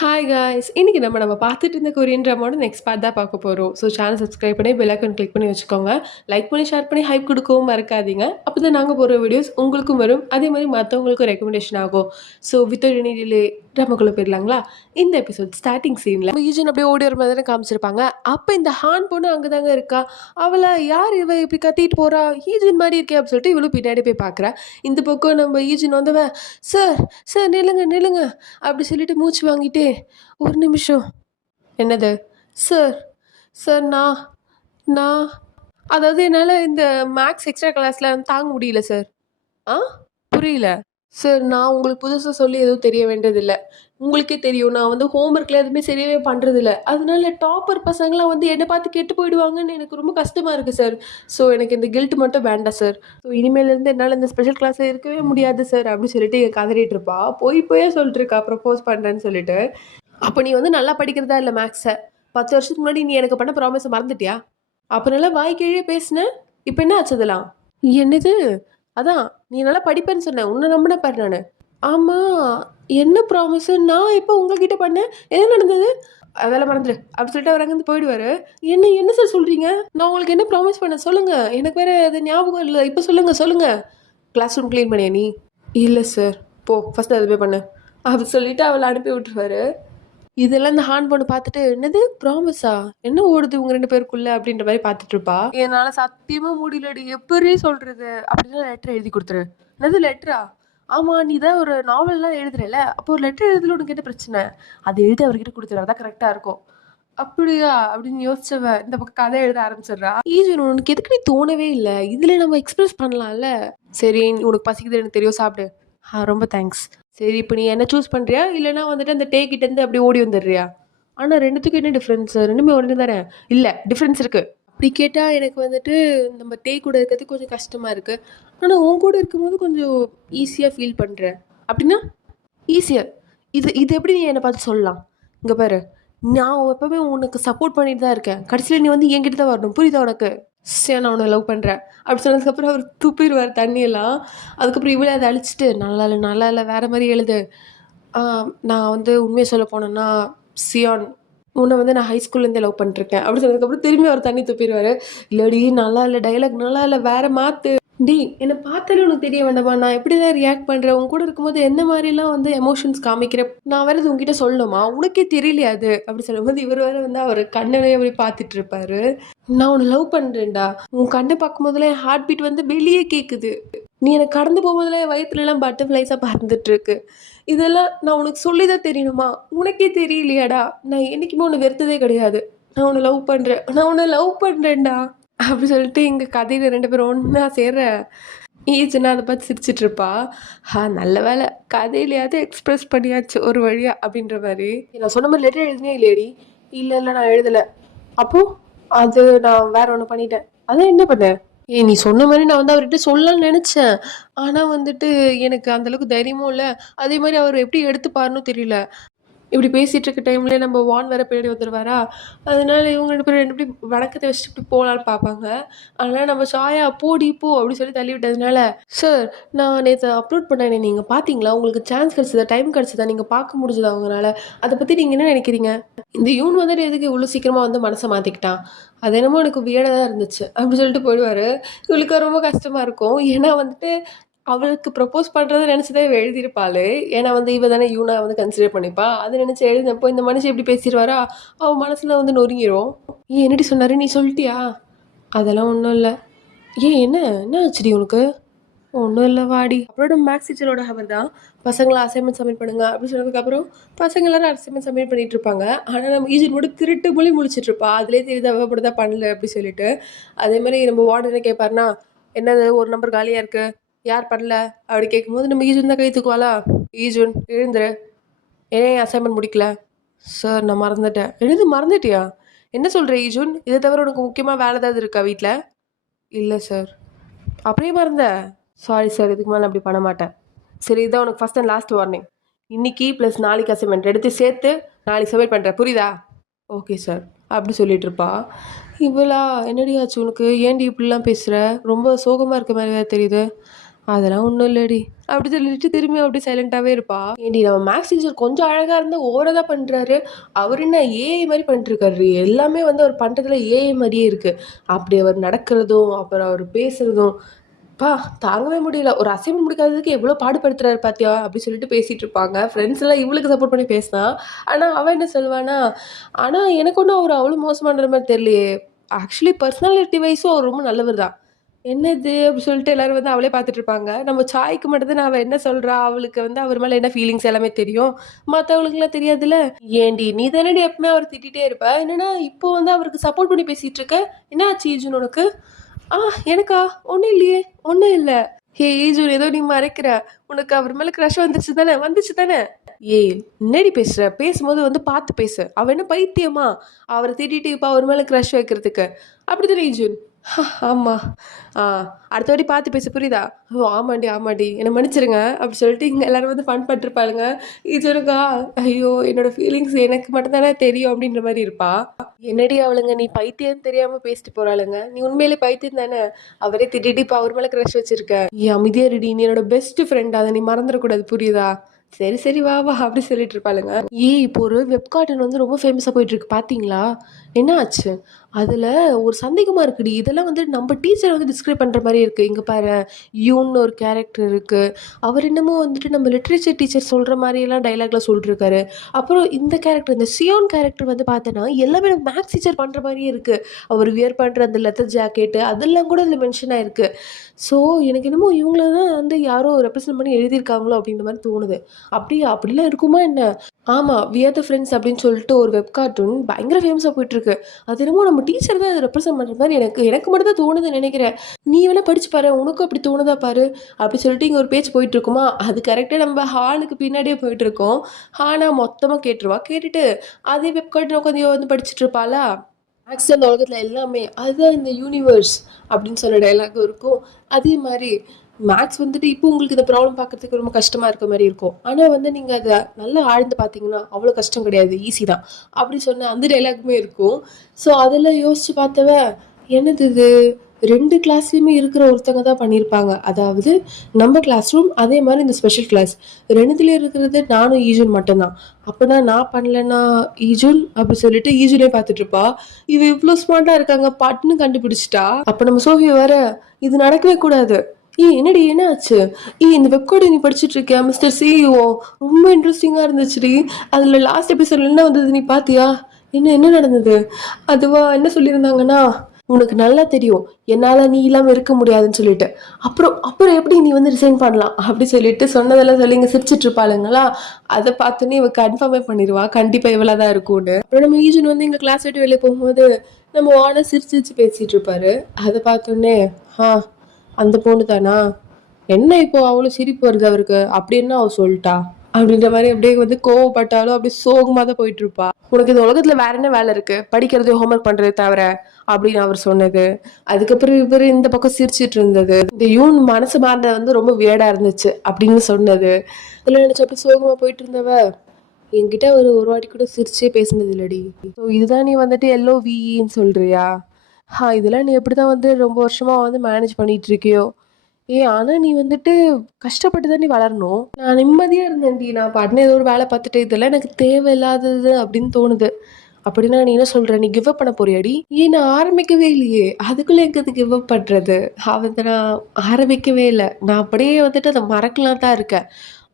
Hi guys இன்னைக்கு நம்ம பார்த்துட்டு இருந்த கொரியன் ட்ராமாவோட நெக்ஸ்ட் பார்ட் தான் பார்க்க போகிறோம். ஸோ சேனல் சப்ஸ்கிரைப் பண்ணி பெல் ஐக்கான் கிளிக் பண்ணி வச்சுக்கோங்க. லைக் பண்ணி ஷேர் பண்ணி ஹைப் கொடுக்கவும் மறக்காதீங்க. அப்போ தான் நாங்கள் போகிற வீடியோஸ் உங்களுக்கும் வரும், அதே மாதிரி மற்றவங்களுக்கும் ரெக்கமெண்டேஷன் ஆகும். ஸோ வித்தவுட் எனி டிலே ட்ராமாக்குள்ளே போயிடலாங்களா? இந்த எபிசோட் ஸ்டார்டிங் சீனில் ஈஜன் அப்படியே ஓடி வர மாதிரி தானே காமிச்சிருப்பாங்க. அப்போ இந்த ஹான் பொண்ணு அங்கே தாங்க இருக்கா. அவளை யார் இவ இப்படி கத்திட்டு போகிறா, ஈஜன் மாதிரி இருக்கே அப்படின்னு சொல்லிட்டு இவ்வளோ பின்னாடி போய் பார்க்குறா. இந்த பக்கம் நம்ம ஈஜன் வந்தவ சார் சார் நில்லுங்க நில்லுங்க அப்படி சொல்லிட்டு மூச்சு வாங்கிட்டே ஒரு நிமிஷம். என்னது சார்? சார் நான் நான் அதாவது என்னால் இந்த மேக்ஸ் எக்ஸ்ட்ரா கிளாஸில் தாங்க முடியல சார். ஆ புரியல சார். நான் உங்களுக்கு புதுசாக சொல்லி எதுவும் தெரிய வேண்டியதில்லை. உங்களுக்கே தெரியும் நான் வந்து ஹோம்ஒர்க்கில் எதுவுமே சரியாகவே பண்ணுறதில்ல. அதனால டாப்பர் பசங்களாம் வந்து என்னை பார்த்து கெட்டு போயிடுவாங்கன்னு எனக்கு ரொம்ப கஷ்டமாக இருக்குது சார். ஸோ எனக்கு இந்த கில்ட் மட்டும் வேண்டாம் சார். ஸோ இனிமேலேருந்து என்னால் இந்த ஸ்பெஷல் கிளாஸில் இருக்கவே முடியாது சார் அப்படின்னு சொல்லிட்டு கதறிட்டு இருப்பா. போயே சொல்லிட்டு இருக்கா ப்ரப்போஸ் பண்ணுறேன்னு சொல்லிட்டு. அப்போ நீ வந்து நல்லா படிக்கிறதா இல்லை மேக்ஸை? 10 வருஷத்துக்கு முன்னாடி நீ எனக்கு பண்ண ப்ராமிஸை மறந்துட்டியா? அப்போ நல்லா வாய் கீழே பேசினேன். இப்போ என்ன ஆச்சதெல்லாம்? என்னது? அதான் நீ நல்லா படிப்பேன்னு சொன்னேன், உன்னை நம்பின பாரு நான். ஆமாம், என்ன ப்ராமிஸு? நான் இப்போ உங்ககிட்ட பண்ணேன், என்ன நடந்தது? அதெல்லாம் மறந்துடு அப்படி சொல்லிட்டு அவர் அங்கேருந்து போயிடுவார். என்ன சார் சொல்கிறீங்க? நான் உங்களுக்கு என்ன ப்ராமிஸ் பண்ண சொல்லுங்கள், எனக்கு வேறு அது ஞாபகம் இல்லை. இப்போ சொல்லுங்கள். கிளாஸ் ரூம் க்ளீன் பண்ணியா நீ? இல்லை சார். போ ஃபஸ்ட்டு அது போய் பண்ணு அப்படி சொல்லிவிட்டு அவளை அனுப்பி விட்டுருவாரு. இதெல்லாம் இந்த ஹான் பொண்ணு பார்த்துட்டு என்னது ப்ராமிஸா, என்ன ஓடுது உங்க 2 பேருக்குள்ள அப்படின்ற மாதிரி பார்த்துட்டு இருப்பா. என்னால் சத்தியமாக முடியலடி, எப்படி சொல்கிறது அப்படின்னா லெட்டர் எழுதி கொடுத்துரு. என்னது லெட்டரா? ஆமாம், நீ தான் ஒரு நாவல்லாம் எழுதுறல, அப்போ ஒரு லெட்டர் எழுதுல உனக்கு என்ன பிரச்சனை? அது எழுதி அவர்கிட்ட கொடுத்துரு, அதான் கரெக்டாக இருக்கும். அப்படியா அப்படின்னு யோசிச்சவ இந்த பக்கம் கதை எழுத ஆரம்பிச்சிடுறா. ஈஜன் உனக்கு எதுக்கு நீ தோணவே இல்லை, இதில் நம்ம எக்ஸ்பிரஸ் பண்ணலாம்ல. சரி உனக்கு பசிக்குது எனக்கு தெரியும், சாப்பிடு. ரொம்ப தேங்க்ஸ். சரி இப்போ நீ என்ன சூஸ் பண்ணுறியா, இல்லைனா வந்துட்டு அந்த டே கிட்டேருந்து அப்படி ஓடி வந்துடுறியா? ஆனால் ரெண்டுத்துக்கும் என்ன டிஃப்ரென்ஸ்? ரெண்டுமே ஒன்று தானே? இல்லை டிஃப்ரென்ஸ் இருக்குது. அப்படி கேட்டால் எனக்கு வந்துட்டு நம்ம டே கூட இருக்கிறது கொஞ்சம் கஷ்டமாக இருக்குது. ஆனால் உன் கூட இருக்கும்போது கொஞ்சம் ஈஸியாக ஃபீல் பண்ணுறேன். அப்படின்னா ஈஸியாக இது எப்படி நீ என்னை பார்த்து சொல்லலாம்? இங்கே பாரு, நான் எப்போவுமே உனக்கு சப்போர்ட் பண்ணிட்டு தான் இருக்கேன். கடைசியில் நீ வந்து என்கிட்ட தான் வரணும், புரியுதா உனக்கு? சரி நான் உன்னை லவ் பண்ணுறேன் அப்படி சொன்னதுக்கப்புறம் அவர் துப்பிடுவார் தண்ணியெல்லாம். அதுக்கப்புறம் இவ்வளோ அதை அழிச்சிட்டு நல்லா இல்லை வேறு மாதிரி எழுது. நான் வந்து உண்மையை சொல்ல போனேன்னா சியான், உன்னை வந்து நான் ஹைஸ்கூல்லேருந்தே லவ் பண்ணிட்டுருக்கேன் அப்படி சொன்னதுக்கப்புறம் திரும்பி அவர் தண்ணி துப்பிடுவார். இல்லடி நல்லா இல்லை, டைலாக் நல்லா இல்லை, வேறு மாற்று. டி என்னை பார்த்தாலே உனக்கு தெரிய வேண்டாமா நான் எப்படி தான் ரியாக்ட் பண்ணுறேன், உன் கூட இருக்கும்போது என்ன மாதிரிலாம் வந்து எமோஷன்ஸ் காமிக்கிறேன், நான் வேறு இது உங்ககிட்ட சொல்லணுமா, உனக்கே தெரியலையா அது அப்படி சொல்லும்போது இவர் வேறு வந்து அவர் கண்ணவே அப்படி பார்த்துட்டு இருப்பாரு. நான் உன்னை லவ் பண்ணுறேன்டா, உன் கண்ணை பார்க்கும் போதுல என் ஹார்ட் பீட் வந்து வெளியே கேட்குது, நீ எனக்கு கடந்து போகும்போதுல என் வயிற்றுலலாம் பட்டர்ஃப்ளைஸாக பறந்துட்டு இருக்கு. இதெல்லாம் நான் உனக்கு சொல்லி தான் தெரியணுமா, உனக்கே தெரியலையாடா, நான் என்றைக்குமே உன்னை வெறுத்ததே கிடையாது, நான் உன்னை லவ் பண்ணுறேன்டா அப்படி சொல்லிட்டு இங்கே கதையில் 2 பேரும் ஒன்றா சேர்ற ஈஜனா அதை பார்த்து சிரிச்சிட்டு இருப்பா. நல்ல வேலை கதையிலையாவது எக்ஸ்பிரஸ் பண்ணியாச்சு ஒரு வழியா அப்படின்ற மாதிரி. நான் சொன்ன மாதிரி லெட்டர் எழுதினே இல்லையடி? இல்லை நான் எழுதலை. அப்போது அது நான் வேற ஒன்று பண்ணிட்டேன். அதான் என்ன பண்ணேன்? நீ சொன்ன மாதிரி நான் வந்து அவர்கிட்ட சொல்லலாம்னு நினச்சேன். ஆனால் வந்துட்டு எனக்கு அந்தளவுக்கு தைரியமும் இல்லை, அதே மாதிரி அவர் எப்படி எடுத்துப்பாருன்னு தெரியல. இப்படி பேசிகிட்டு இருக்க டைம்ல நம்ம வான் வேறு பின்னாடி வந்துடுவாரா, அதனால இவங்க 2 பேரும் எப்படி வணக்கத்தை வச்சுட்டு இப்படி போகலான்னு பார்ப்பாங்க. அதனால் நம்ம சாயா போடி போ அப்படி சொல்லி தள்ளி விட்டதுனால, சார் நான் நேற்று அப்லோட் பண்ணேன், நீங்கள் பார்த்தீங்களா, உங்களுக்கு சான்ஸ் கிடச்சதா, டைம் கிடச்சதா, நீங்கள் பார்க்க முடிஞ்சதா அவங்களால, அதை பற்றி நீங்கள் என்ன நினைக்கிறீங்க? இந்த யூன் வந்துட்டு எதுக்கு இவ்வளோ சீக்கிரமாக வந்து மனசை மாற்றிக்கிட்டான், அது என்னமோ எனக்கு வியடாக தான் இருந்துச்சு அப்படி சொல்லிட்டு போயிடுவார். இவளுக்கு ரொம்ப கஷ்டமாக இருக்கும். ஏன்னா வந்துட்டு அவளுக்கு ப்ரப்போஸ் பண்ணுறதை நினச்சி தான் இவ எழுதியிருப்பாள். ஏன்னா வந்து இவ தானே யூனா வந்து கன்சிடர் பண்ணிப்பா. அதை நினச்சி எழுதினப்போ இந்த மனுஷன் எப்படி பேசிடுவாரா, அவள் மனசில் வந்து நொறுங்கிரும். என்னடி சொன்னார், நீ சொல்லிட்டியா? அதெல்லாம் ஒன்றும் இல்லை. என்ன ஆச்சுடி உனக்கு? ஒன்றும் இல்லை வாடி. அப்புறம் மேக்ஸ் டீச்சரோட ஹவர் தான், பசங்களை அசைன்மெண்ட் சப்மிட் பண்ணுங்க அப்படின்னு சொன்னதுக்கப்புறம் பசங்க எல்லாரும் அசைன்மெண்ட் சப்மிட் பண்ணிட்டு இருப்பாங்க. ஆனால் நம்ம ஈஜின் மட்டும் திருட்டு மொழி முழிச்சிட்டு இருப்பா. அதிலே தெரியுது அவள் அப்படி தான் பண்ணல அப்படி சொல்லிட்டு. அதே மாதிரி நம்ம வார்டு என்ன கேட்பாருனா, என்னது ஒரு நம்பர் காலியாக இருக்குது, யார் பண்ணல அப்படி கேட்கும்போது நம்ம ஈஜுன் தான் கை தூக்குவாளா, ஈஜுன் எழுந்துரு, ஏன் அசைன்மெண்ட் முடிக்கல? சார் நான் மறந்துட்டேன். எழுது மறந்துட்டியா? என்ன சொல்கிற ஈஜுன், இதை தவிர உனக்கு முக்கியமாக வேலை ஏதாவது இருக்கா வீட்டில்? இல்லை சார். அப்படியே மறந்த? சாரி சார், இதுக்கு மேலே அப்படி பண்ண மாட்டேன். சரி இதுதான் உனக்கு ஃபஸ்ட் அண்ட் லாஸ்ட் வார்னிங், இன்னைக்கு ப்ளஸ் நாளைக்கு அசைன்மெண்ட் எடுத்து சேர்த்து நாளைக்கு சப்மிட் பண்ணுறேன், புரியுதா? ஓகே சார் அப்படி சொல்லிட்டு இருப்பா. இவ்வளா என்னடி ஆச்சு உனக்கு, ஏன்டி இப்படிலாம் பேசுகிற, ரொம்ப சோகமாக இருக்க மாதிரி வேறு தெரியுது. அதெல்லாம் ஒன்றும் இல்லைடி அப்படி சொல்லிட்டு திரும்பி அப்படி சைலண்டாவே இருப்பா. ஏண்டி நம்ம மேக்ஸ் டீச்சர் கொஞ்சம் அழகா இருந்தா ஓவரா தான் பண்றாரு. அவர் என்ன ஏஐ மாதிரி பண்ணிட்டு இருக்காரு. எல்லாமே வந்து அவர் பண்றதுல ஏஐ மாதிரியே இருக்கு. அப்படி அவர் நடக்கிறதும் அப்புறம் அவர் பேசுறதும் பா தாங்கவே முடியல. ஒரு அசைன்மெண்ட் முடிக்காததுக்கு எவ்வளோ பாடுபடுத்துறாரு பாத்தியா அப்படி சொல்லிட்டு பேசிட்டு இருப்பாங்க. ஃப்ரெண்ட்ஸ் எல்லாம் இவளுக்கு சப்போர்ட் பண்ணி பேசினா. ஆனா அவ என்ன சொல்லுவானா, ஆனா எனக்கு ஒன்றும் அவர் அவ்வளோ மோசமானது மாதிரி தெரியலையே. ஆக்சுவலி பர்சனாலிட்டி வைஸும் அவர் ரொம்ப நல்லவர் தான். என்னது அப்படி சொல்லிட்டு எல்லாரும் வந்து அவளே பார்த்துட்டு இருப்பாங்க. நம்ம சாய்க்கு மட்டும் தான் அவ என்ன சொல்றா, அவளுக்கு வந்து அவர் மேல என்ன ஃபீலிங்ஸ் எல்லாமே தெரியும். மத்தவங்களுக்குலாம் தெரியாதுல்ல. ஏன்டி நீ தானடி எப்பவுமே அவர் திட்டிட்டே இருப்ப. என்னன்னா இப்போ வந்து அவருக்கு சப்போர்ட் பண்ணி பேசிட்டு இருக்க. என்ன ஆச்சு ஈஜுன் உனக்கு? ஆ எனக்கா? ஒண்ணும் இல்லையே. ஒண்ணும் இல்ல. ஏய் ஈஜுன் ஏதோ நீ மறைக்கிற. உனக்கு அவர் மேல கிரஷ் வந்துருச்சு தானே? வந்துச்சு தானே? ஏய் என்னடி பேசுற? பேசும்போது வந்து பார்த்து பேசு. அவ என்ன பைத்தியமா? அவர திட்டிட்டு இப்ப அவர் மேல கிரஷ் வைக்கிறதுக்கு. அப்படிதானே ஈஜுன்? ஆமா. ஆ அடுத்த வாட்டி பார்த்து பேசு புரியுதா? ஓ ஆமாண்டி, ஆமாண்டி. என்ன மன்னிச்சிருங்க. அப்படி சொல்லிட்டு இங்க எல்லாரும் வந்து ஃபன் பண்ணிட்டுருப்பாளுங்க. ஈஜுனுக்கா, ஐயோ! என்னோட ஃபீலிங்ஸ் எனக்கு மட்டும் தானே தெரியும் அப்படின்ற மாரி இருப்பா. என்னடி அவளுங்க நீ பைத்தியம்னு தெரியாம பேசிட்டு போறாளுங்க. நீ உண்மையிலே பைத்தியம் தானே? அவரே திட்டிட்டு இப்ப அவர் மேல கிரஷ் வச்சிருக்க. நீ அமைதியா இருடி. நீ என்னோட பெஸ்ட் ஃப்ரெண்ட். அத நீ மறந்துடக்கூடாது புரியுதா? சரி, சரி. வா, வா அப்படி சொல்லிட்டு இருப்பாளுங்க. ஏய் இப்போ ஒரு வெப் கார்ட்டூன் வந்து ரொம்ப ஃபேமஸா போயிட்டு இருக்கு பார்த்தீங்களா? என்ன ஆச்சு? அதுல ஒரு சந்தேகமா இருக்குடி. இதெல்லாம் வந்து நம்ம டீச்சர் வந்து டிஸ்கிரைப் பண்ற மாரி இருக்கு. இங்க பாரேன். யூன்னு ஒரு கேரக்டர் இருக்கு. அவர் என்னமோ வந்துட்டு நம்ம லிட்ரேச்சர் டீச்சர் சொல்ற மாரியெல்லாம் டயலாக்லாம் சொல்லிட்டுருக்காரு. அப்புறம் இந்த கேரக்டர் இந்த சியோன் கேரக்டர் வந்து பார்த்தேன்னா, எல்லாமே நம்ம மேத்ஸ் டீச்சர் பண்ற மாரியே இருக்கு. அவர் வியர் பண்ற அந்த லெதர் ஜாக்கெட்டு அதெல்லாம் கூட இதுல மென்ஷன் ஆயிருக்கு. ஸோ எனக்கு என்னமோ இவங்கள தான் வந்து யாரோ ரெப்ரசன்ட் பண்ணி எழுதியிருக்காங்களோ அப்படின்ற மாரி தோணுது. அப்படியா? அப்படிலாம் இருக்குமா என்ன? ஆமா. வி ஆர் த ஃப்ரெண்ட்ஸ் அப்படின்னு சொல்லிட்டு ஒரு வெப் கார்ட்டூன் பயங்கர ஃபேமஸா போயிட்டுருக்கு. அது என்னமோ நம்ம டீச்சர் தான் அத ரெப்ரசன்ட் பண்ற மாரி எனக்கு எனக்கு மட்டும் தான் தோணுதுன்னு நெனைக்கிறேன். நீ வேணா படிச்சு பாரேன். உனக்கும் அப்படி தோணுதா பாரு. அப்படி சொல்லிட்டு இங்க ஒரு பேச்சு போயிட்டுருக்குமா, அது கரெக்ட்டா நம்ம ஹாலுக்கு பின்னாடியே போயிட்டுருக்கோம். ஹானா மொத்தமா கேட்டுருவா. கேட்டுட்டு அதே வெப் கார்ட்டூன் உட்காந்து இவ வந்து படிச்சுட்டு இருப்பாளா? மேக்ஸ் அந்த உலகத்துல எல்லாமே. அதுதான் இந்த யூனிவர்ஸ் அப்படின்னு சொன்ன டயலாகும் இருக்கும். அதே மாரி மேத்ஸ் வந்துட்டு இப்போ உங்களுக்கு இந்த ப்ராப்ளம் பார்க்கறதுக்கு ரொம்ப கஷ்டமா இருக்க மாரி இருக்கும். ஆனா வந்து நீங்க அத நல்லா ஆழ்ந்து பார்த்தீங்கன்னா, அவ்வளோ கஷ்டம் கிடையாது. ஈஸி தான். அப்படி சொன்ன அந்த டயலாக்குமே இருக்கும். ஸோ அதெல்லாம் யோசிச்சு பார்த்தவ, என்னது இது? 2 கிளாஸ்லயுமே இருக்கிற ஒருத்தங்க தான் பண்ணியிருப்பாங்க. அதாவது நம்ம கிளாஸ் ரூம், அதே மாரி இந்த ஸ்பெஷல் கிளாஸ். 2துலயும் இருக்கிறது நானும் ஈஜுன் மட்டும் தான். அப்பனா நான் பண்ணலன்னா ஈஜுன் அப்படி சொல்லிட்டு ஈஜுனே பார்த்துட்டு இருப்பா. இவ இவ்ளோ ஸ்மார்ட்டா இருக்காங்க பட்டுன்னு கண்டுபிடிச்சிட்டா. அப்ப நம்ம சோஃபியா வேற, இது நடக்கவே கூடாது. ஏய் என்னடி என்ன ஆச்சு? ஏய் இந்த வெப் கோட் நீ படிச்சுட்டு இருக்கியா? மிஸ்டர் சிஇஓ ரொம்ப இன்ட்ரெஸ்டிங்கா இருந்துச்சுடி. அதுல லாஸ்ட் எபிசோட்ல என்ன வந்தது நீ பாத்தியா? என்ன என்ன நடந்தது? அதுவா என்ன சொல்லியிருந்தாங்கன்னா, உனக்கு நல்லா தெரியும் என்னால நீ இல்லாம இருக்க முடியாதுன்னு சொல்லிட்டு. அப்புறம் அப்புறம் எப்படி நீ வந்து ரிசைன் பண்ணலாம்? அப்படி சொல்லிட்டு சொன்னதெல்லாம் சொல்லி இங்க சிரிச்சிட்டு இருப்பாளுங்களா? அத பார்த்தோன்னே இவ கன்ஃபார்மே பண்ணிருவா. கண்டிப்பா இவளா தான் இருக்கும்னு. அப்புறம் நம்ம ஈஜுன் வந்து எங்க கிளாஸ் விட்டு வெளிய போகும்போது, நம்ம ஓனர் சிரிச்சு சிரிச்சு பேசிட்டு இருப்பாரு. அத பார்த்தோன்னே, ஆ அந்த பொண்ணு தானா? என்ன இப்போ அவ்வளோ சிரிப்பு வருது அவருக்கு? அப்படி என்ன அவ சொல்ட்டா? அப்படின்ற மாரி அப்படியே வந்து கோவப்பட்டாலும் அப்படியே சோகமா தான் போயிட்டு இருப்பா. உனக்கு இந்த உலகத்துல வேற என்ன வேலை இருக்கு? படிக்கிறது, ஹோம்வொர்க் பண்றது தவிர அப்படின்னு அவர் சொன்னது. அதுக்கப்புறம் இவரு இந்த பக்கம் சிரிச்சிட்டு இருந்தது. இந்த யூன் மனசு மாறுனது வந்து ரொம்ப வியர்டா இருந்துச்சு அப்படின்னு சொன்னது. இதெல்லாம் நினைச்சு அப்படியே சோகமா போயிட்டு இருந்தவ, என்கிட்ட ஒரு வாட்டி கூட சிரிச்சே பேசினது இல்லடி. ஸோ இதுதான் நீ வந்துட்டு எல்ஓவின்னு சொல்றியா? இதெல்லாம் நீ எப்படிதான் வந்து ரொம்ப வருஷமா வந்து மேனேஜ் பண்ணிட்டு இருக்கியோ? ஆனா நீ வந்துட்டு கஷ்டப்பட்டு தான் நீ வளரணும். நான் நிம்மதியா இருந்தேன்டி. நான் பாட்டுன்னு ஏதோ ஒரு வேலை பார்த்துட்டு இதெல்லாம் எனக்கு தேவையில்லாதது அப்படின்னு தோணுது. அப்படின்னா நீ என்ன சொல்ற? நீ கிவ் அப் பண்ண போறியாடி? நான் ஆரம்பிக்கவே இல்லையே. அதுக்குள்ள எங்க கிவ் அப் பண்றது? வந்து நான் ஆரம்பிக்கவே இல்ல. நான் அப்படியே வந்துட்டு அத மறக்கலாம் தான் இருக்கேன்.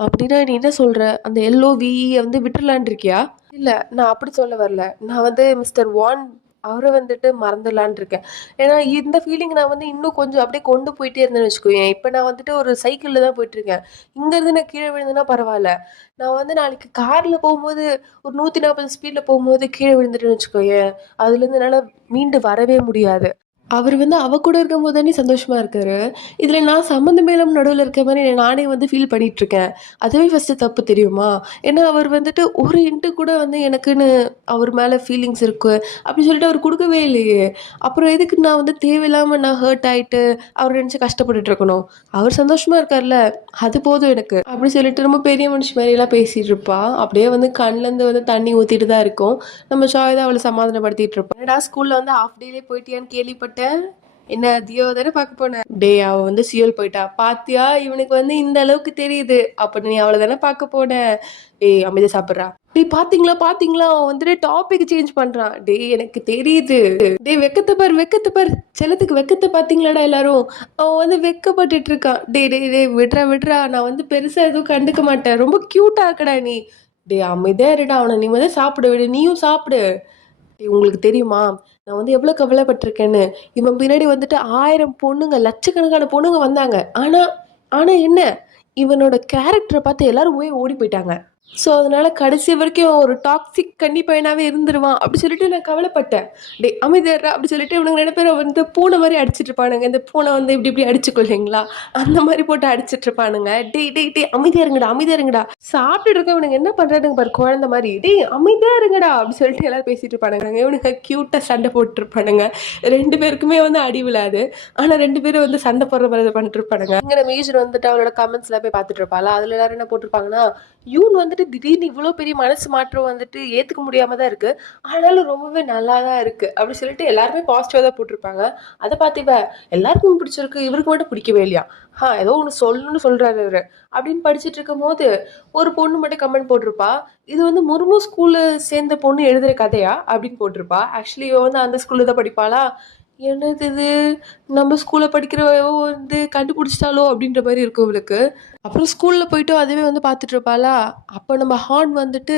அப்படின்னா நீ என்ன சொல்ற? அந்த எல்ஓவிஇ வந்து விட்டுறலான்னு இருக்கியா? இல்ல நான் அப்படி சொல்ல வரல. நான் வந்து மிஸ்டர் வான் அவர வந்துட்டு மறந்துடலான்னு இருக்கேன். ஏன்னா இந்த ஃபீலிங் நான் வந்து இன்னும் கொஞ்சம் அப்படியே கொண்டு போயிட்டே இருந்தேன்னு வச்சுக்கோயேன். இப்ப நான் வந்துட்டு ஒரு சைக்கிள்ல தான் போயிட்டுருக்கேன். இங்கருந்து நான் கீழ விழுந்தேன்னா பரவால்ல. நான் வந்து நாளைக்கு கார்ல போம்போது ஒரு 140 ஸ்பீட்ல போம்போது கீழ விழுந்துட்டேன்னு வச்சுக்கோயேன், அதுலேருந்து என்னால மீண்டு வரவே முடியாது. அவரு வந்து அவ கூட இருக்கும்போது தானே சந்தோஷமா இருக்காரு. இதுல நான் சம்மந்தமே இல்லாம நடுவுல இருக்க மாரி நானே வந்து ஃபீல் பண்ணிட்டுருக்கேன். அதுவே ஃபர்ஸ்ட்டு தப்பு தெரியுமா? ஏன்னா அவர் வந்துட்டு ஒரு இன்ட்டு கூட வந்து எனக்குன்னு அவர் மேல ஃபீலிங்ஸ் இருக்கு. அப்படி சொல்லிட்டு அவர் குடுக்கவே இல்லையே. அப்புறம் எதுக்கு நான் வந்து தேவையில்லாம நான் ஹர்ட் ஆயிட்டு, அவர நெனச்சு கஷ்டப்பட்டுட்டு இருக்கணும். அவர் சந்தோஷமா இருக்கார்ல, அது போதும் எனக்கு. அப்படி சொல்லிட்டு ரொம்ப பெரிய மனுஷி மாரிலாம் பேசிட்டு இருப்பா. அப்படியே வந்து கண்லேருந்து வந்து தண்ணி ஊத்திட்டு தான் இருக்கும். நம்ம ஷாய் தான் அவள சமாதானப்படுத்திட்டு இருப்பா. என்னடா ஸ்கூல்ல வந்து ஹாஃப் டேலே போயிட்டியான்னு கேள்விப்பட்டேன். என்ன தியோ தானே பார்க்க போன? டேய் அவ வந்து சியோல் போயிட்டா. பாத்தியா இவனுக்கு வந்து இந்த அளவுக்கு தெரியுது. அப்ப நீ அவள தானே பார்க்க போன. ஏய் அமைதியா சாப்பிடுறா. டேய் பாத்தீங்களா பாத்தீங்களா அவன் வந்துட்டு டாபிக் சேஞ்ச் பண்றான். டேய் எனக்கு தெரியுது. டேய் வெக்கத்தை பார் செல்லத்துக்கு வெக்கத்தை பாத்தீங்களாடா எல்லாரும். அவன் வந்து வெக்கப்பட்டுட்டு இருக்கான். டேய் டேய் டேய் விட்றா விட்றா, நான் வந்து பெருசா எதுவும் கண்டுக்க மாட்டேன். ரொம்ப கியூட்டா இருக்கடா நீ. டேய் அமைதியா இருடா, அவனை நீ வந்து சாப்பிட விடு, நீயும் சாப்பிடு. டேய் உங்களுக்கு தெரியுமா நான் வந்து எவ்வளவு கவலைப்பட்டிருக்கேன்னு. இவன் பின்னாடி வந்துட்டு 1000 பொண்ணுங்க, லட்சக்கணக்கான பொண்ணுங்க வந்தாங்க. ஆனா ஆனா என்ன, இவனோட கேரக்டரை பார்த்து எல்லாரும் போய் ஓடி போயிட்டாங்க. ஸோ அதனால கடைசி வரைக்கும் அவன் ஒரு டாக்ஸிக் கன்னி பையனாவே இருந்துருவான் அப்படி சொல்லிட்டு நான் கவலைப்பட்டேன். டே அமைதியாடுறா அப்படி சொல்லிட்டு இவனுங்க 2 பேரும் வந்து பூனை மாதிரி அடிச்சிட்டு இருப்பானுங்க. இந்த பூனை வந்து இப்படி இப்படி அடிச்சுக்கொள்ளிங்களா அந்த மாதிரி போட்டு அடிச்சிட்டு இருப்பானுங்க. டேய் டேய் டேய் அமைதியா இருங்கடா அமைதியா இருங்கடா, சாப்பிட்டுட்டு இருக்க இவனுங்க என்ன பண்றானுங்க பாரு குழந்தை மாதிரி. டேய் அமைதியா இருங்கடா அப்படி சொல்லிட்டு எல்லாரும் பேசிட்டு இருப்பானுங்க. இவனுங்க கியூட்டா சண்டை போட்டு இருப்பானுங்க. 2 பேருக்குமே வந்து அடி விழாது. ஆனா 2 பேரும் வந்து சண்டை போடுற மாதிரி பண்ணிட்டு இருப்பானுங்க. இங்க நம்ம ஈஜர் வந்துட்டு அவளோட கமெண்ட்ஸ்ல போய் பார்த்துட்டு இருப்பாளா, அதுல எல்லாரும் என்ன போட்டிருப்பாங்கன்னா, யூன் வந்துட்டு திடீர்னு இவ்வளோ பெரிய மனசு மாற்றம் வந்துட்டு ஏற்றுக்க முடியாம தான் இருக்கு, ஆனாலும் ரொம்பவே நல்லா தான் இருக்கு அப்படி சொல்லிட்டு எல்லாருமே பாசிட்டிவாக தான் போட்டிருப்பாங்க. அதை பார்த்து எல்லாருக்கும் பிடிச்சிருக்கு, இவருக்கு மட்டும் பிடிக்கவே இல்லையா, ஏதோ ஒன்று சொல்லணும்னு சொல்றாரு இவரு அப்படின்னு படிச்சுட்டு இருக்கும் போது ஒரு பொண்ணு மட்டும் கமெண்ட் போட்டிருப்பா, இது வந்து முர்மு ஸ்கூல்ல சேர்ந்த பொண்ணு எழுதுற கதையா அப்படின்னு போட்டிருப்பா. ஆக்சுவலி இவ வந்து அந்த ஸ்கூல்ல தான் படிப்பாளா. என்னது இது, நம்ம ஸ்கூல்ல படிக்கிறவ வந்து கண்டுபிடிச்சிட்டாலோ அப்படின்ற மாதிரி இருக்கும் இவளுக்கு. அப்புறம் ஸ்கூல்ல போயிட்டு அதுவே வந்து பார்த்துட்டு இருப்பாளா. அப்போ நம்ம ஹார்ன் வந்துட்டு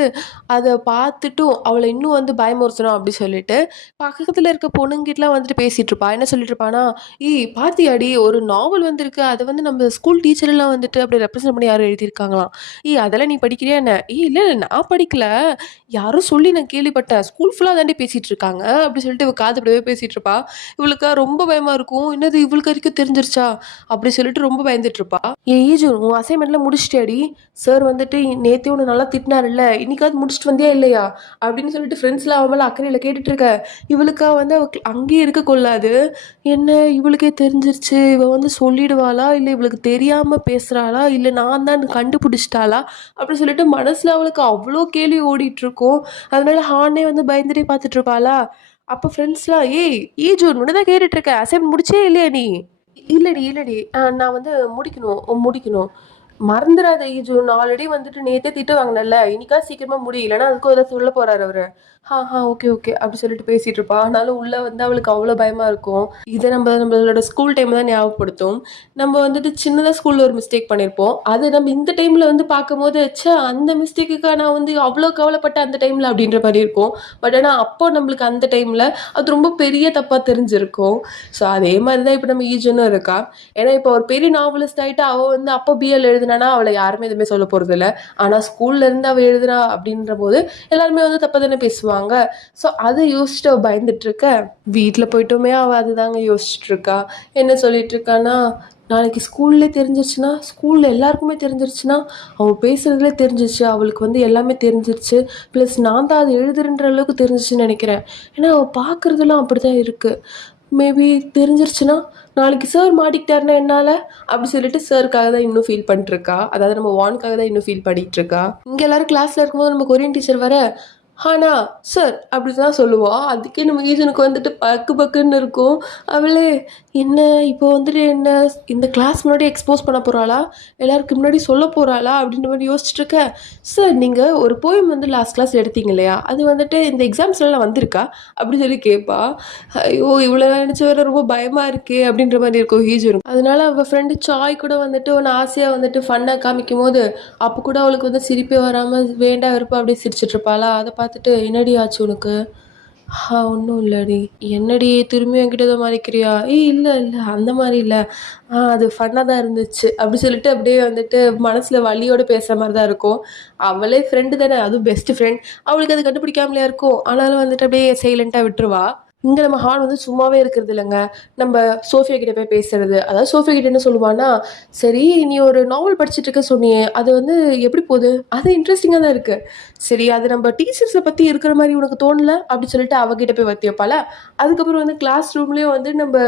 அதை பார்த்துட்டும் அவளை இன்னும் வந்து பயமுறுத்தணும் அப்படி சொல்லிட்டு பக்கத்துல இருக்க பொண்ணுங்கிட்டலாம் வந்துட்டு பேசிட்டு இருப்பா. என்ன சொல்லிட்டு இருப்பானா, பாத்தியாடி ஒரு நாவல் வந்திருக்கு, அதை வந்து நம்ம ஸ்கூல் டீச்சர் எல்லாம் வந்துட்டு அப்படி ரெப்ரசென்ட் பண்ணி யாரும் எழுதியிருக்காங்களாம். அதெல்லாம் நீ படிக்கிறியா என்ன? இல்ல இல்ல நான் படிக்கல, யாரும் சொல்லி நான் கேள்விப்பட்டேன், ஸ்கூல் ஃபுல்லா தாண்டி பேசிட்டு இருக்காங்க அப்படி சொல்லிட்டு இவ காது அப்படியே பேசிட்டு இருப்பா. இவளுக்கா ரொம்ப பயமா இருக்கும். என்னது இவளுக்கு வரைக்கும் தெரிஞ்சிருச்சா அப்படி சொல்லிட்டு ரொம்ப பயந்துட்டு இருப்பா. ஈஜு உன் அசைன்மெண்ட்லாம் முடிச்சிட்டியாடி, சார் வந்துட்டு நேத்தே ஒன்று நல்லா திட்டினாருல்ல, இன்னைக்காவது முடிச்சுட்டு வந்தியா இல்லையா அப்படின்னு சொல்லிட்டு ஃப்ரெண்ட்ஸ்லாம் அவன் மேலே அக்கறையில் கேட்டுட்டு இருக்க. இவளுக்கா வந்து அங்கேயே இருக்க கொள்ளாது. என்ன இவளுக்கே தெரிஞ்சிருச்சு, இவ வந்து சொல்லிடுவாளா இல்லை இவளுக்கு தெரியாம பேசுறாளா இல்லை நான் தான் கண்டுபிடிச்சிட்டாளா அப்படின்னு சொல்லிட்டு மனசுல அவளுக்கு அவ்வளோ கேள்வி ஓடிட்டு இருக்கும். அதனால ஹார்னே வந்து பயந்துட்டே பார்த்துட்டு இருப்பாளா. அப்போ ஃப்ரெண்ட்ஸ்லாம் ஈஜூன் உன்னை தான் கேட்டுட்டு இருக்க, அசைன்மெண்ட் முடிச்சே இல்லையா நீ? இல்லடி இல்லடி நான் வந்து முடிக்கணும் மறந்துடாத ஈஜூன், ஆல்ரெடி வந்துட்டு நேத்தே திட்டு வாங்கினல, இன்னைக்கா சீக்கிரமா முடியலன்னா அதுக்கும் ஏதாவது சொல்ல போறாரு அவரு. ஓகே ஓகே அப்படி சொல்லிட்டு பேசிட்டு இருப்பா. ஆனாலும் உள்ள வந்து அவளுக்கு அவ்வளோ பயமா இருக்கும். இதை நம்மளோட ஸ்கூல் டைம் தான் ஞாபகப்படுத்தும். நம்ம வந்துட்டு சின்னதாக ஸ்கூல்ல ஒரு மிஸ்டேக் பண்ணியிருப்போம், அது நம்ம இந்த டைம்ல வந்து பார்க்கும்போது அந்த மிஸ்டேக்குக்கா நான் வந்து அவ்வளோ கவலைப்பட்ட அந்த டைம்ல அப்படின்ற மாதிரி இருக்கும். பட் ஆனால் அப்போ நம்மளுக்கு அந்த டைம்ல அது ரொம்ப பெரிய தப்பா தெரிஞ்சிருக்கும். ஸோ அதே மாதிரி தான் இப்போ நம்ம ஈஜனும் இருக்கா. ஏன்னா இப்போ ஒரு பெரிய நாவலிஸ்ட் ஆகிட்டு அவள் வந்து அப்போ பிஎல் எழுதுனானா அவளை யாருமே எதுவுமே சொல்ல போகிறது இல்லை. ஆனால் ஸ்கூல்ல இருந்து அவள் எழுதுனா அப்படின்ற போது எல்லாருமே வந்து தப்பா தானே பேசுவாங்க. ஸோ அதை யோசிச்சுட்டு அவள் பயந்துட்டு இருக்க. வீட்டில் போயிட்டுமே அவள் அதுதாங்க யோசிச்சுட்டு இருக்கா. என்ன சொல்லிட்டு இருக்கான்னா, நாளைக்கு ஸ்கூல்லே தெரிஞ்சிருச்சுன்னா, ஸ்கூலில் எல்லாருக்குமே தெரிஞ்சிருச்சுன்னா, அவள் பேசுகிறதுலே தெரிஞ்சிச்சு, அவளுக்கு வந்து எல்லாமே தெரிஞ்சிருச்சு, ப்ளஸ் நான் தான் அது எழுதுறன்ற அளவுக்கு தெரிஞ்சிச்சுன்னு நினைக்கிறேன். ஏன்னா அவள் பார்க்குறதுலாம் அப்படி தான் இருக்குது. மேபி தெரிஞ்சிருச்சுன்னா நாளைக்கு சார் மாட்டிக்கிட்டாருன்னா என்னால் அப்படி சொல்லிட்டு சாருக்காக தான் இன்னும் ஃபீல் பண்ணிட்டுருக்கா. அதாவது நம்ம வானுக்காக தான் இன்னும் ஃபீல் பண்ணிகிட்டு இருக்கா. இங்கே எல்லாரும் கிளாஸில் இருக்கும்போது நம்ம கொரியன் டீச்சர் வர ஆனா சார் அப்படி தான் சொல்லுவாள். அதுக்கே நம்ம ஈஜனுக்கு வந்துட்டு பக்கு பக்குன்னு இருக்கும். அவளே என்ன இப்போ வந்துட்டு என்ன இந்த கிளாஸ் முன்னாடி எக்ஸ்போஸ் பண்ண போகிறாளா, எல்லாருக்கு முன்னாடி சொல்ல போகிறாளா அப்படின்ற மாதிரி யோசிச்சுட்டு இருக்க. சார் நீங்கள் ஒரு போயம் வந்து லாஸ்ட் கிளாஸ் எடுத்தீங்க இல்லையா, அது வந்துட்டு இந்த எக்ஸாம்ஸ்லாம் வந்திருக்கா அப்படி சொல்லி கேட்பா. ஐயோ இவ்வளோ நினச்சி வர ரொம்ப பயமாக இருக்கே அப்படின்ற மாதிரி இருக்கும் ஈஜனுக்கு. அதனால அவள் ஃப்ரெண்டு சாய் கூட வந்துட்டு ஒன்று ஆசையாக வந்துட்டு ஃபன்னாக காமிக்கும் போது அப்போ கூட அவளுக்கு வந்து சிரிப்பே வராமல் வேண்டா வெறுப்பா அப்படியே சிரிச்சிட்டு இருப்பாளா. அதை பார்த்துட்டு என்னடி ஆச்சு உனக்கு? ஒன்றும் இல்லடி. என்னடி திரும்பி என்கிட்ட தான் மறைக்கிறியா? இல்லை இல்லை அந்த மாதிரி இல்லை, அது ஃபன்னாக தான் இருந்துச்சு அப்படி சொல்லிட்டு அப்படியே வந்துட்டு மனசில் வலியோடு பேசுகிற மாதிரி தான் இருக்கும். அவளே ஃப்ரெண்டு தானே, அதுவும் பெஸ்ட் ஃப்ரெண்ட், அவளுக்கு அது கண்டுபிடிக்காமலையா இருக்கும். ஆனாலும் வந்துட்டு அப்படியே சைலண்ட்டாக விட்டுருவா. இங்கே நம்ம ஹார்ன் வந்து சும்மாவே இருக்கிறது இல்லைங்க, நம்ம சோஃபியா கிட்ட போய் பேசுறது. அதாவது சோஃபியா கிட்ட என்ன சொல்லுவான்னா, சரி நீ ஒரு நாவல் படிச்சுட்டு இருக்க சொன்னியே, அது வந்து எப்படி போகுது? அது இன்ட்ரெஸ்டிங்காக தான் இருக்குது. சரி அது நம்ம டீச்சர்ஸை பற்றி இருக்கிற மாதிரி உனக்கு தோணல அப்படி சொல்லிட்டு அவகிட்ட போய் வத்தி வைப்பால. அதுக்கப்புறம் வந்து கிளாஸ் ரூம்லேயும் வந்து நம்ம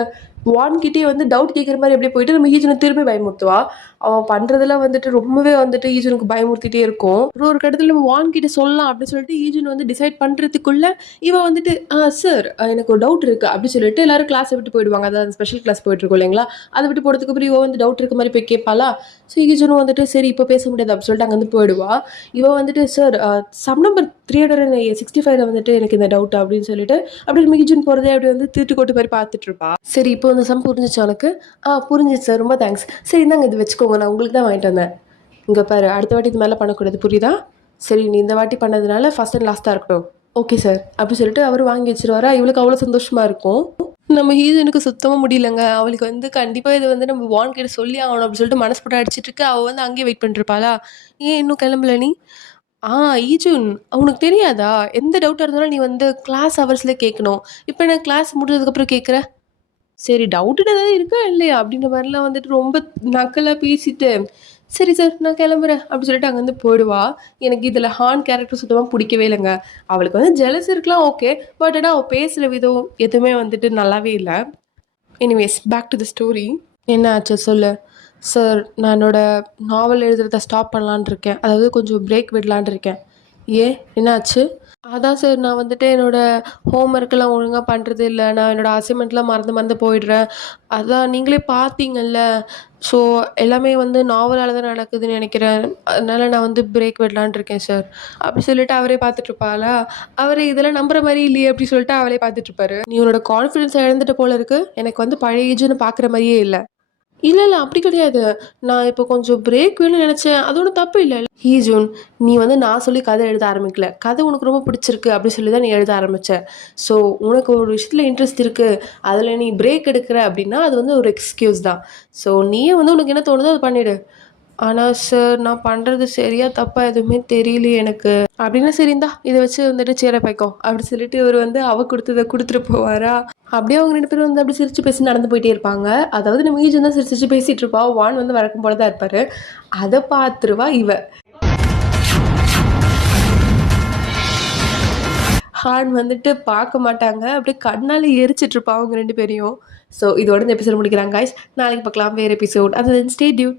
வான்கிட்டே வந்து டவுட் கேட்குற மாதிரி அப்படியே போயிட்டு நம்ம ஈஜனை திரும்பி பயமுறுத்துவா. அவன் பண்ணுறதெல்லாம் வந்துட்டு ரொம்பவே வந்துட்டு ஈஜுனுக்கு பயமுறுத்திட்டே இருக்கும். ஒரு கட்டத்தில் நம்ம வான் கிட்ட சொல்லலாம் அப்படின்னு சொல்லிட்டு ஈஜுன் வந்து டிசைட் பண்ணுறதுக்குள்ள இவன் வந்துட்டு சார் எனக்கு ஒரு டவுட் இருக்குது அப்படின்னு சொல்லிட்டு எல்லாரும் கிளாஸை விட்டு போயிடுவாங்க. அதாவது ஸ்பெஷல் கிளாஸ் போயிட்டு இருக்கோம் இல்லைங்களா, அதை விட்டு போகிறதுக்கு அப்புறம் இவன் வந்து டவுட் இருக்க மாதிரி போய் கேட்பாளா. ஸோ ஈஜுனும் வந்துட்டு சரி இப்போ பேச முடியாது அப்படின்னு சொல்லிட்டு அங்கேருந்து போயிடுவா. இவன் வந்துட்டு சார் சம் நம்பர் 365 வந்துட்டு எனக்கு இந்த டவுட் அப்படின்னு சொல்லிட்டு அப்படி ஈஜுன் போகிறதே அப்படி வந்து தீட்டு கொட்டு மாதிரி பார்த்துட்டு இருப்பா. சரி இப்போ இந்த சம் புரிஞ்சிச்சு உனக்கு? புரிஞ்சிச்சு சார், ரொம்ப தேங்க்ஸ். சரி இந்தாங்க இது வச்சுக்கோங்க, நான் உங்களுக்கு தான் வாங்கிட்டு வந்தேன். இங்கே பாரு, அடுத்த வாட்டி இது மாதிரிலாம் பண்ணக்கூடாது, புரியுதா? சரி நீ இந்த வாட்டி பண்ணதுனால ஃபர்ஸ்ட் அண்ட் லாஸ்ட்டாக இருக்கட்டும். ஓகே சார் அப்படி சொல்லிட்டு அவர் வாங்கி வச்சிருவாரா. இவளுக்கு அவ்வளோ சந்தோஷமாக இருக்கும். நம்ம ஹீரோனுக்கு சுத்தமாக முடியலங்க. அவளுக்கு வந்து கண்டிப்பாக இது வந்து நம்ம வான் கிட்ட சொல்லி ஆகணும் அப்படின்னு சொல்லிட்டு மனசு போட்டு அடிச்சிட்டு இருக்கு. அவள் வந்து அங்கேயே வெயிட் பண்ணிருப்பாளா. ஏன் இன்னும் கிளம்பல நீ? ஈஜுன் உனக்கு தெரியாதா, எந்த டவுட்டாக இருந்தாலும் நீ வந்து கிளாஸ் ஹவர்ஸில் கேட்கணும். இப்போ நான் கிளாஸ் முடிஞ்சதுக்கப்புறம் கேட்குற. சரி டவுட்டுன்னு ஏதாவது இருக்கா இல்லையா அப்படின்ற மாதிரிலாம் வந்துட்டு ரொம்ப நக்கலாக பேசிட்டு சரி சார் நான் கிளம்புறேன் அப்படி சொல்லிட்டு அங்கேருந்து போயிடுவா. எனக்கு இதில் ஹான் கேரக்டர் சுத்தமாக பிடிக்கவே இல்லைங்க. அவளுக்கு வந்து ஜெலஸ் இருக்கலாம் ஓகே, பட் ஆனால் அவள் பேசுகிற விதம் எதுவுமே வந்துட்டு நல்லாவே இல்லை. Anyways back to the story. என்ன ஆச்சு சொல்லு. சார் நான் என்னோட நாவல் எழுதுறத ஸ்டாப் பண்ணலான் இருக்கேன், அதாவது கொஞ்சம் பிரேக் விடலான் இருக்கேன். ஏன் என்ன ஆச்சு? அதான் சார் நான் வந்துட்டு என்னோடய ஹோம் ஒர்க்கெல்லாம் ஒழுங்காக பண்ணுறது இல்லை, நான் என்னோடய அசைன்மெண்ட்லாம் மறந்து மறந்து போயிடுறேன். அதான் நீங்களே பார்த்தீங்கல்ல. ஸோ எல்லாமே வந்து நாவலால் தான் நடக்குதுன்னு நினைக்கிறேன். அதனால நான் வந்து பிரேக் விடலான் இருக்கேன் சார் அப்படி சொல்லிட்டு அவரே பார்த்துட்ருப்பாளா. அவரே இதெல்லாம் நம்புற மாதிரி இல்லையே அப்படி சொல்லிட்டு அவளே பார்த்துட்ருப்பாரு. நீ உன்னோட கான்ஃபிடென்ஸை இழந்துட்ட போல இருக்குது, எனக்கு வந்து பழைய ஏஜுன்னு பார்க்குற மாதிரியே இல்லை. இல்ல அப்படி கிடையாது. நான் இப்போ கொஞ்சம் பிரேக் வேணும்னு நெனச்சேன். அது ஒண்ணும் தப்பு இல்ல. ஹீஜூன், நீ வந்து நான் சொல்லி கதை எழுத ஆரம்பிக்கல. கதை உனக்கு ரொம்ப பிடிச்சிருக்கு அப்படி சொல்லி தான் நீ எழுத ஆரம்பிச்ச. ஸோ உனக்கு ஒரு விஷயத்துல இன்ட்ரெஸ்ட் இருக்கு, அதில் நீ பிரேக் எடுக்கிற அப்படின்னா அது வந்து ஒரு எக்ஸ்கியூஸ் தான். ஸோ நீயே வந்து உனக்கு என்ன தோணுதோ அதை பண்ணிடு. ஆனா சார் நான் பண்றது சரியா தப்பா எதுவுமே தெரியலையே எனக்கு. அப்படின்னா சரி இந்தா இதை வச்சு வந்துட்டு சேர பைக்கோ அப்படி சொல்லிட்டு இவர் வந்து அவ கொடுத்ததை கொடுத்துட்டு போவாரா. அப்படியே அவங்க 2 பேரும் வந்து அப்படி சிரிச்சு பேசி நடந்து போயிட்டே இருப்பாங்க. அதாவது நம்ம ஈஜன் தான் சிரிச்சு பேசிட்டு இருப்பா, வான் வந்து வழக்கம் போல தான் இருப்பாரு. அதை பார்த்துருவா இவ. ஹான் வந்துட்டு பார்க்க மாட்டாங்க, அப்படியே கண்ணால எரிச்சிட்டு இருப்பா அவங்க 2 பேரையும். ஸோ இதோட இந்த எபிசோட் முடிக்கிறாங்க கைஸ். நாளைக்கு பார்க்கலாம் வேறு எபிசோட். அது ஸ்டே டியூன்.